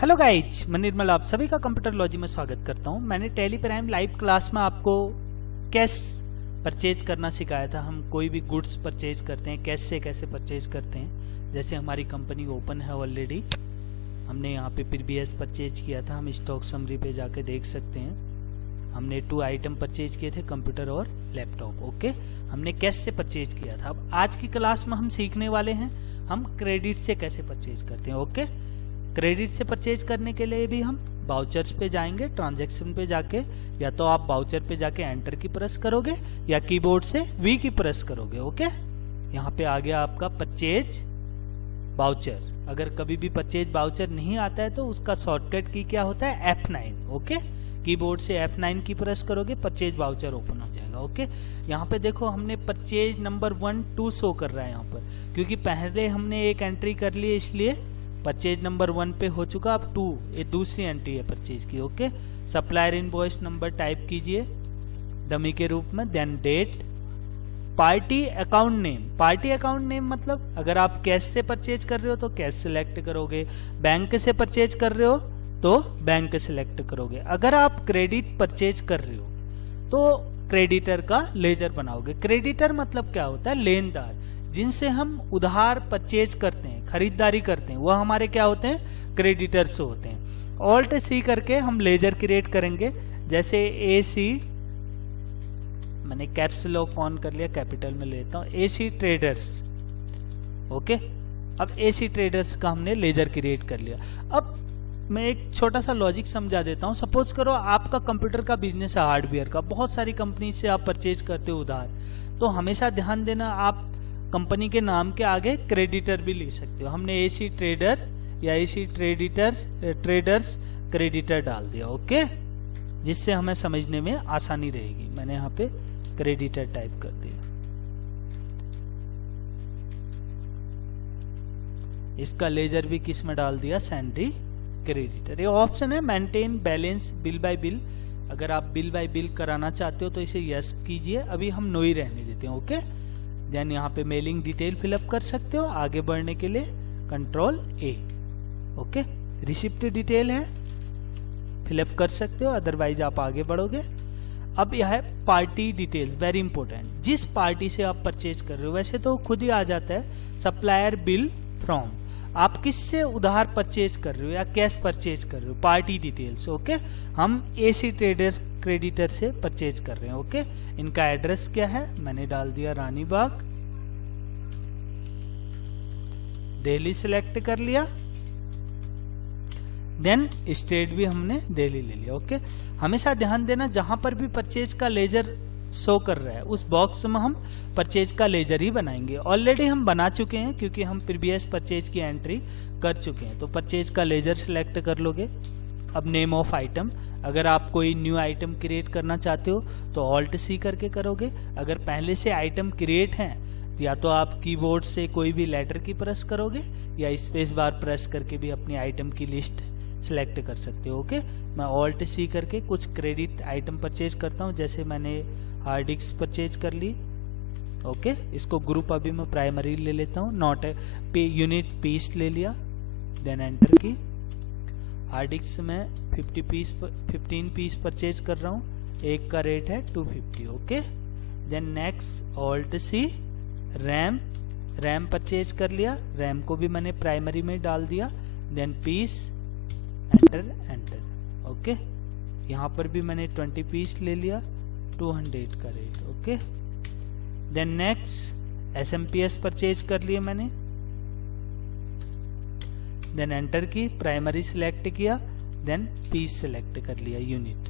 Hello guys, मैं निर्मल आप सभी का कंप्यूटर लॉजी में स्वागत करता हूं। मैंने टैली प्राइम लाइव क्लास में आपको कैश परचेज करना सिखाया था। हम कोई भी गुड्स परचेज करते हैं कैश से कैसे परचेज करते हैं। जैसे हमारी कंपनी ओपन है ऑलरेडी, हमने यहाँ पे प्रीवियस परचेज किया था, हम स्टॉक समरी पे जाके देख सकते हैं। हमने 2 आइटम परचेज किए थे, कंप्यूटर और लैपटॉप। ओके, हमने कैश से परचेज किया था। अब आज की क्लास में हम सीखने वाले हैं हम क्रेडिट से कैसे परचेज करते हैं। ओके, क्रेडिट से परचेज करने के लिए भी हम वाउचर्स पे जाएंगे, ट्रांजैक्शन पे जाके या तो आप वाउचर पे जाके एंटर की प्रेस करोगे या कीबोर्ड से वी की प्रेस करोगे। ओके, यहाँ पे आ गया आपका परचेज वाउचर। अगर कभी भी परचेज वाउचर नहीं आता है तो उसका शॉर्टकट की क्या होता है, F9। ओके, कीबोर्ड से F9 की प्रेस करोगे, परचेज वाउचर ओपन हो जाएगा। ओके, यहाँ पे देखो हमने परचेज नंबर 1 2 शो कर रहा है यहाँ पर, क्योंकि पहले हमने एक एंट्री कर ली इसलिए परचेज नंबर 1 पे हो चुका। अब 2 ये दूसरी एंट्री है परचेज की। Okay, supplier invoice number type कीजिए डमी के रूप में, then date, party account name. Party account name मतलब अगर आप कैश से परचेज कर रहे हो तो कैश सिलेक्ट करोगे, बैंक से परचेज कर रहे हो तो बैंक सिलेक्ट करोगे। अगर आप क्रेडिट परचेज कर रहे हो तो क्रेडिटर का लेजर बनाओगे। क्रेडिटर मतलब क्या होता है, लेनदार, जिनसे हम उधार परचेज करते हैं, खरीदारी करते हैं, वह हमारे क्या होते हैं, क्रेडिटर्स होते हैं। ऑल्ट सी करके हम लेजर क्रिएट करेंगे। जैसे AC, मैंने कैप्स लॉक ऑन कर लिया, कैपिटल में लेता हूं, AC ट्रेडर्स। ओके, अब AC ट्रेडर्स का हमने लेजर क्रिएट कर लिया। अब मैं एक छोटा सा लॉजिक समझा देता हूं। सपोज करो आपका कंप्यूटर का बिजनेस है, हार्डवेयर का, बहुत सारी कंपनी से आप परचेज करते हो उधार, तो हमेशा ध्यान देना आप कंपनी के नाम के आगे क्रेडिटर भी ले सकते हो। हमने AC ट्रेडर या AC ट्रेडर्स क्रेडिटर डाल दिया। ओके, जिससे हमें समझने में आसानी रहेगी। मैंने यहाँ पे क्रेडिटर टाइप कर दिया। इसका लेजर भी किस में डाल दिया, सैंड्री क्रेडिटर। ये ऑप्शन है maintain balance bill bye bill. अगर आप बिल बाय बिल कराना चाहते हो तो इसे यस कीजिए, अभी हम नो ही रहने देते हैं। ओके, देन यहाँ पे मेलिंग डिटेल फिलअप कर सकते हो। आगे बढ़ने के लिए control A। Okay, receipt detail है, फिलअप कर सकते हो, अदरवाइज आप आगे बढ़ोगे। अब यह है पार्टी डिटेल, वेरी इंपॉर्टेंट। जिस पार्टी से आप परचेज कर रहे हो, वैसे तो खुद ही आ जाता है सप्लायर बिल फ्रॉम, आप किससे उधार परचेज कर रहे हो या कैश परचेज कर रहे हो, पार्टी डिटेल्स। ओके, हम AC ट्रेडर क्रेडिटर से परचेज कर रहे हैं। ओके, इनका एड्रेस क्या है, मैंने डाल दिया रानी बाग, दिल्ली सिलेक्ट कर लिया, देन स्टेट भी हमने दिल्ली ले लिया। ओके, हमेशा ध्यान देना जहां पर भी परचेज का लेजर शो कर रहा है उस बॉक्स में हम परचेज का लेजर ही बनाएंगे। ऑलरेडी हम बना चुके हैं क्योंकि हम प्रीवियस परचेज की एंट्री कर चुके हैं, तो परचेज का लेजर सिलेक्ट कर लोगे। अब नेम ऑफ आइटम, अगर आप कोई न्यू आइटम क्रिएट करना चाहते हो तो ऑल्ट C करके करोगे। अगर पहले से आइटम क्रिएट हैं या तो आप कीबोर्ड से कोई भी लेटर की प्रेस करोगे या स्पेस बार प्रेस करके भी अपनी आइटम की लिस्ट सिलेक्ट कर सकते हो। ओके, मैं ऑल्ट C करके कुछ क्रेडिट आइटम परचेज करता हूँ। जैसे मैंने हार्ड डिस्क परचेज कर ली। ओके, इसको ग्रुप अभी मैं प्राइमरी ले लेता हूँ, नॉट यूनिट पीस ले लिया, देन एंटर की। हार्ड डिस्क में 15 पीस परचेज कर रहा हूँ, एक का रेट है 250। Okay, then next alt C, RAM purchase कर लिया, रैम को भी मैंने प्राइमरी में डाल दिया, देन पीस, एंटर। ओके, यहाँ पर भी मैंने 20 पीस ले लिया, 200 का rate. Okay, then next SMPS purchase कर लिए मैंने, देन एंटर की, प्राइमरी सिलेक्ट किया, देन पीस सिलेक्ट कर लिया, यूनिट।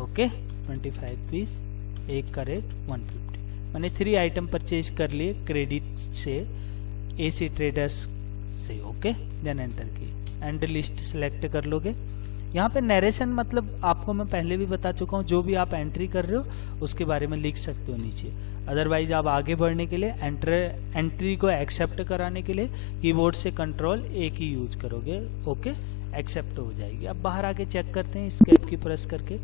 ओके, 25 पीस, एक का रेट 150। मैंने 3 आइटम परचेज कर लिए क्रेडिट से, AC ट्रेडर्स से। ओके, देन एंटर की, एंड लिस्ट सिलेक्ट कर लोगे। यहाँ पे नरेशन मतलब आपको मैं पहले भी बता चुका हूँ, जो भी आप एंट्री कर रहे हो उसके बारे में लिख सकते हो नीचे। अदरवाइज आप आगे बढ़ने के लिए एंट्री को एक्सेप्ट कराने के लिए कीबोर्ड से कंट्रोल A की यूज करोगे। ओके, एक्सेप्ट हो जाएगी। अब बाहर आके चेक करते हैं एस्केप की प्रेस करके।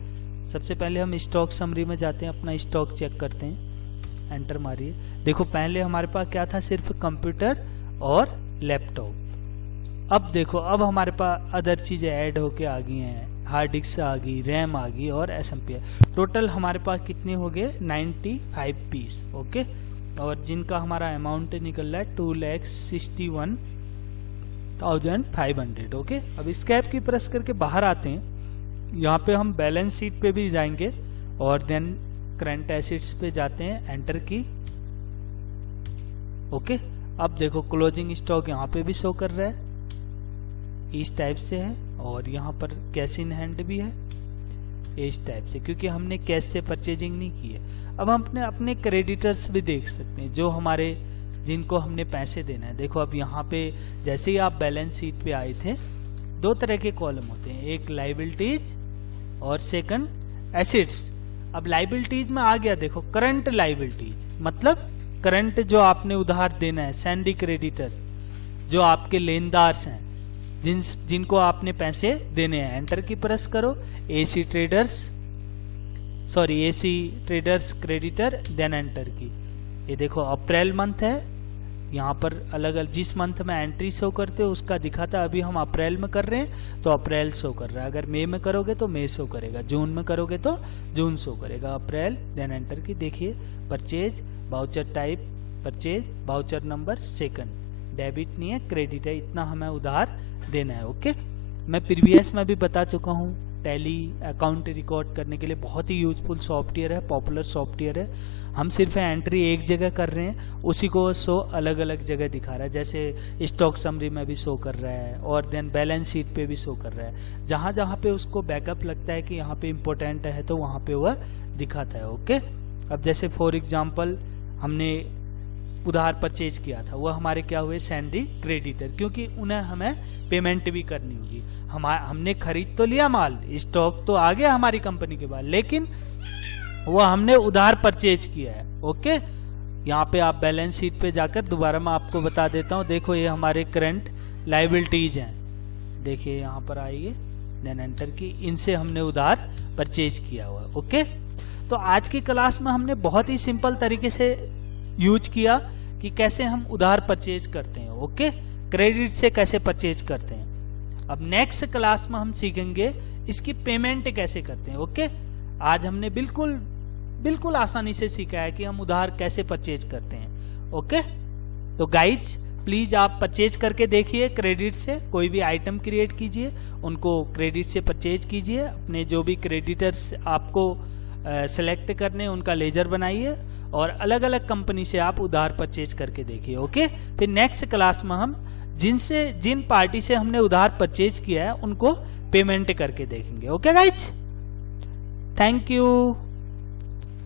सबसे पहले हम स्टॉक समरी में जाते हैं, अपना स्टॉक चेक करते हैं, एंटर मारिए। देखो पहले हमारे पास क्या था, सिर्फ कंप्यूटर और लैपटॉप। अब देखो, अब हमारे पास अदर चीज़ें ऐड होके आ गई हैं, हार्ड डिस्क आ गई, रैम आ गई और SMP। टोटल हमारे पास कितने हो गए? 95 पीस। ओके, और जिनका हमारा अमाउंट निकल रहा है 2,61,500। ओके, अब स्कैप की प्रेस करके बाहर आते हैं। यहाँ पे हम बैलेंस शीट पे भी जाएंगे और देन करंट एसेट्स पे जाते हैं, एंटर की। ओके, अब देखो क्लोजिंग स्टॉक यहाँ पे भी शो कर रहा है, इस टाइप से है, और यहाँ पर कैश इन हैंड भी है इस टाइप से, क्योंकि हमने कैश से परचेजिंग नहीं की है। अब हम अपने क्रेडिटर्स भी देख सकते हैं जो हमारे, जिनको हमने पैसे देना है। देखो अब यहाँ पे जैसे ही आप बैलेंस शीट पे आए थे, दो तरह के कॉलम होते हैं, एक लाइबिलिटीज और सेकंड एसेट्स। अब लाइबिलिटीज में आ गया, देखो करंट लाइबिलिटीज मतलब करंट जो आपने उधार देना है, सैंडी क्रेडिटर्स जो आपके लेनदार हैं, जिनको आपने पैसे देने हैं। एंटर की प्रेस करो, AC traders creditor, then enter की। ये देखो अप्रैल मंथ है, यहाँ पर अलग अलग जिस मंथ में एंट्री शो करते हो उसका दिखाता है। अभी हम अप्रैल में कर रहे हैं तो अप्रैल शो कर रहा है, अगर मई में करोगे तो मई शो करेगा, जून में करोगे तो जून शो करेगा, अप्रैल। देन एंटर की। देखिए purchase, voucher type purchase, voucher number second, debit नहीं है क्रेडिट है, इतना हमें उधार देना है। ओके, मैं प्रीवियस में भी बता चुका हूँ, टैली अकाउंट रिकॉर्ड करने के लिए बहुत ही यूजफुल सॉफ्टवेयर है, पॉपुलर सॉफ्टवेयर है। हम सिर्फ एंट्री एक जगह कर रहे हैं, उसी को शो अलग अलग जगह दिखा रहा है, जैसे स्टॉक समरी में भी शो कर रहा है और देन बैलेंस शीट पे भी शो कर रहा है। जहाँ जहाँ पे उसको बैकअप लगता है कि यहाँ पे इम्पोर्टेंट है तो वहाँ पे वह दिखाता है। ओके, अब जैसे फॉर एग्जाम्पल हमने उधार परचेज किया था, वह हमारे क्या हुए? सैंडी क्रेडिटर, क्योंकि उन्हें हमें पेमेंट भी करनी होगी। हमने खरीद तो लिया माल, स्टॉक तो आ गया हमारी कंपनी के बाद, लेकिन वह हमने उधार परचेज किया है। ओके, यहाँ पे आप बैलेंस शीट पे जाकर दोबारा मैं आपको बता देता हूँ। देखो ये हमारे करंट लाइबिलिटीज हैं, देखिए यहाँ पर आइए, देन एंटर की, इनसे हमने उधार परचेज किया हुआ। ओके, तो आज की क्लास में हमने बहुत ही सिंपल तरीके से यूज किया कि कैसे हम उधार परचेज करते हैं। ओके, क्रेडिट से कैसे परचेज करते हैं। अब नेक्स्ट क्लास में हम सीखेंगे इसकी पेमेंट कैसे करते हैं। ओके, आज हमने बिल्कुल आसानी से सीखा है कि हम उधार कैसे परचेज करते हैं। ओके, तो गाइज प्लीज आप परचेज करके देखिए, क्रेडिट से कोई भी आइटम क्रिएट कीजिए, उनको क्रेडिट से परचेज कीजिए, अपने जो भी क्रेडिटर्स आपको सेलेक्ट करने उनका लेजर बनाइए और अलग अलग कंपनी से आप उधार परचेज करके देखिए। ओके, फिर नेक्स्ट क्लास में हम जिन पार्टी से हमने उधार परचेज किया है उनको पेमेंट करके देखेंगे। Okay guys, thank you.